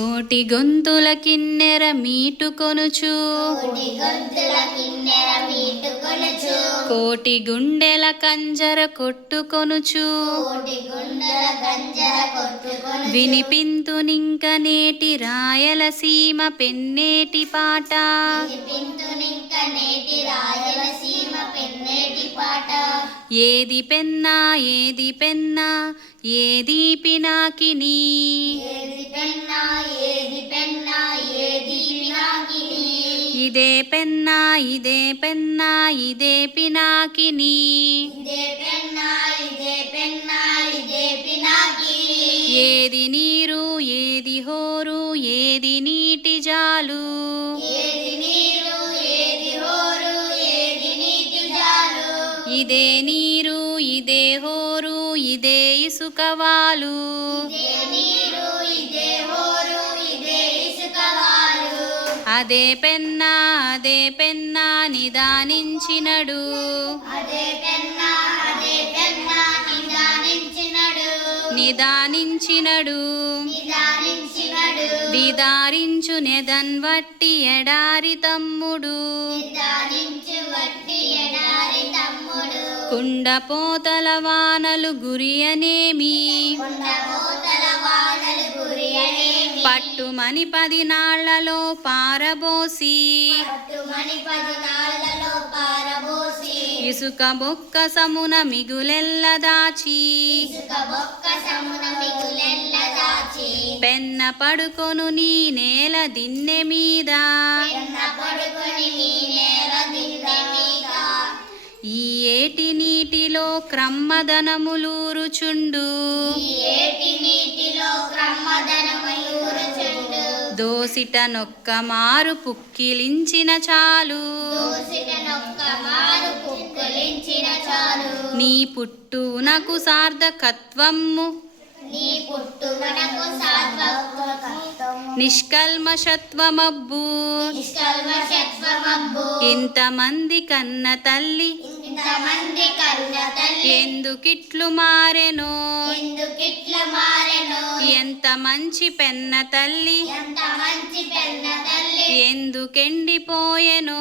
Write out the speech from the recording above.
కోటి గొంతుల కిన్నెర మీటుకొనుచు కోటి గుండెల కంజర కొట్టుకొనుచు వినిపింతునింక నేటి రాయలసీమ పెన్నేటి పాట ఏది పెన్నా ఏది పెన్నా ఏది పినాకిని ఇదే పెన్నా ఇదే పెన్నా ఇదే పినాకిని ఏది నీరు ఏది హోరు ఏది నీటి జాలు ఇదే నీరు ఇదే హోరు ఇదే ఇసుకవాలు అదే పెన్నా నిదానించినడు విదారించు నెదన్వట్టి ఎడారి తమ్ముడు కుండపోతల వానలు గురియనేమి పట్టుమని 10 నాళ్లలో పారబోసి ఇసుక బొక్క సమున మిగులెల్ల దాచి పెన్న పడుకొను నీ నేల దిన్నె మీద ఈ ఏటి నీటిలో క్రమ్మదనములూరుచుండు దోసిట నొక్క మారు పుక్కిలించిన చాలు నీ పుట్టునకు సార్థకత్వము నిష్కల్మషత్వమబ్బు ఇంతమంది కన్న తల్లి ఎందుకిట్లు మారెనో ఎంత మంచి పెన్న తల్లి ఎందుకెండిపోయెనో